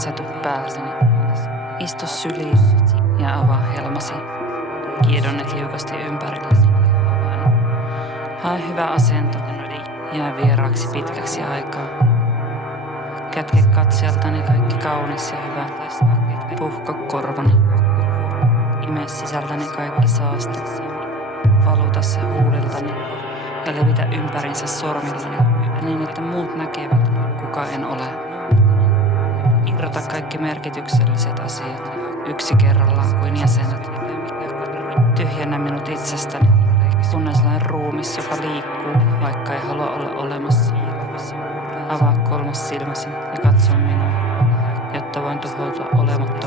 asetu päälleni. Istu syliin ja avaa helmasi. Kiedonnet liukasti ympärillesi. Hae hyvä asento. Jää vieraaksi pitkäksi aikaa. Kätke katseeltani kaikki kaunis ja hyvä. Puhko korvani. Ime sisältäni kaikki saaste. Valuta se huuliltani ja levitä ympärinsä sormillani niin, että muut näkevät, kuka en ole. Irrota kaikki merkitykselliset asiat yksi kerrallaan kuin jäsenet. Tyhjennä minut itsestäni, tunne sellainen ruumis, joka liikkuu, vaikka ei halua olla olemassa. Avaa kolmas silmäsi ja katso minua, jotta voin tuhoutua olematta.